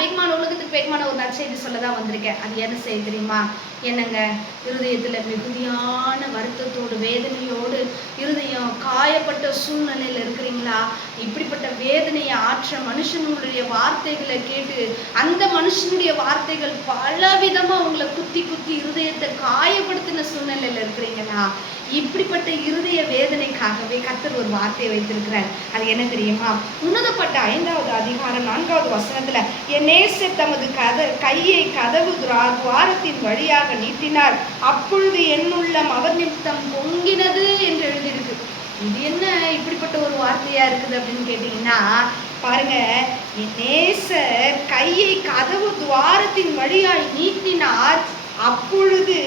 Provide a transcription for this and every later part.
வேகமான உலகத்துக்கு வேகமான ஒரு நற்செய்தி சொல்லதான் வந்திருக்கேன். அது என்ன செய்ய தெரியுமா? என்னங்க, இருதயத்துல மிகுதியான வருத்தத்தோடு வேதனையோடு இருதயம் காயப்பட்ட சூழ்நிலையில இருக்கிறீங்களா? இப்படிப்பட்ட வேதனையை ஆற்ற மனுஷனுடைய வார்த்தைகளை கேட்டு அந்த மனுஷனுடைய வார்த்தைகள் பல விதமா உங்களை குத்தி குத்தி இருதயத்தை காயப்படுத்தின சூழ்நிலையில இருக்கிறீங்களா? இப்படிப்பட்ட இருதய வேதனைக்காகவே கர்த்தர் ஒரு வார்த்தையை வைத்திருக்கிறார். அது என்ன தெரியுமா? உன்னதப்பட்ட 5வது அதிகாரம் 4வது வசனத்துல, என் நேசர் தமது கையை கதவு துவாரத்தின் வழியாக நீட்டினார், அப்பொழுது என்னுள்ளம் அவர் நிமித்தம் பொங்கினது என்று எழுதியிருக்கு. இது என்ன இப்படிப்பட்ட ஒரு வார்த்தையா இருக்குது அப்படின்னு கேட்டீங்கன்னா, பாருங்க, என் நேசர் கையை கதவு துவாரத்தின் வழியாய் நீட்டினார், அப்பொழுது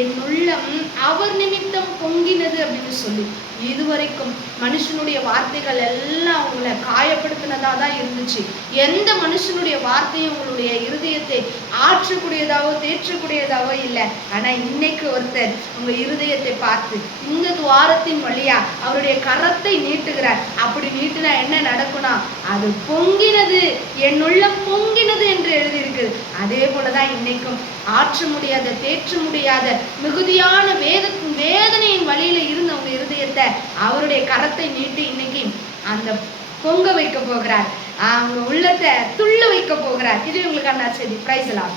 என் உள்ளம் அவர் நிமித்தம் பொங்கினது அப்படின்னு சொல்லி, இதுவரைக்கும் மனுஷனுடைய வார்த்தைகள் எல்லாம் உங்களை காயப்படுத்தினதா தான் இருந்துச்சு. எந்த மனுஷனுடைய வார்த்தையும் உங்களுடைய இருதயத்தை ஆற்றக்கூடியதாவோ தேற்றக்கூடியதாவோ இல்லை. ஆனா இன்னைக்கு ஒருத்தர் உங்க இருதயத்தை பார்த்து இந்த துவாரத்தின் வழியா அவருடைய கரத்தை நீட்டுகிறார். அப்படி நீட்டினா என்ன நடக்கும்னா, அது பொங்கினது, என் உள்ளம் பொங்கினது என்று எழுதியிருக்குது. அதே போலதான் இன்னைக்கும் ஆற்ற முடியாத தேற்ற முடியாத மிகுதியான வேதனையின் வழியில இருந்த உங்க இருதயத்தை அவருடைய கரத்தை நீட்டி இன்னைக்கு அந்த பொங்க வைக்க போகிறார். அவங்க உள்ளத்தை துள்ள வைக்க போகிறார். இது உங்களுக்கான செய்தி. பிரைஸ் எல்லாம்.